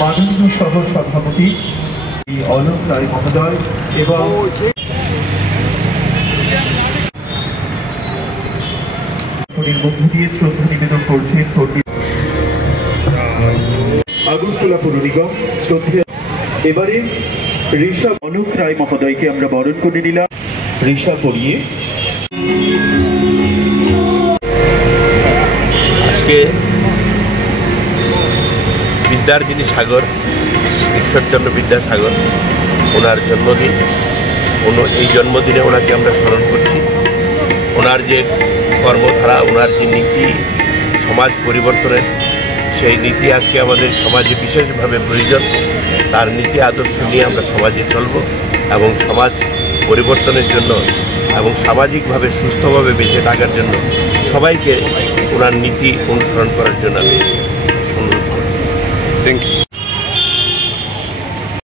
মাননীয় সহ সভাপতি অলোক রায় মহোদয় এবং মধ্য দিয়ে শ্রদ্ধা নিবেদন করছেন আগরতলা পৌর নিগম শ্রদ্ধা। এবারে ঋষভ অলোক রায় মহোদয়কে আমরা বরণ করে নিলাম ঋষভ পড়িয়ে। আজকে বিদ্যার যিনি সাগর, ঈশ্বরচন্দ্র বিদ্যাসাগর, ওনার জন্মদিন। এই জন্মদিনে ওনাকে আমরা স্মরণ করছি। ওনার যে কর্মধারা, ওনার যে নীতি সমাজ পরিবর্তনের, সেই নীতি আজকে আমাদের সমাজে বিশেষভাবে প্রয়োজন। তার নীতি আদর্শ নিয়ে আমরা সমাজে চলব এবং সমাজ পরিবর্তনের জন্য এবং সামাজিকভাবে সুস্থভাবে বেঁচে থাকার জন্য সবাইকে ওনার নীতি অনুসরণ করার জন্য আমি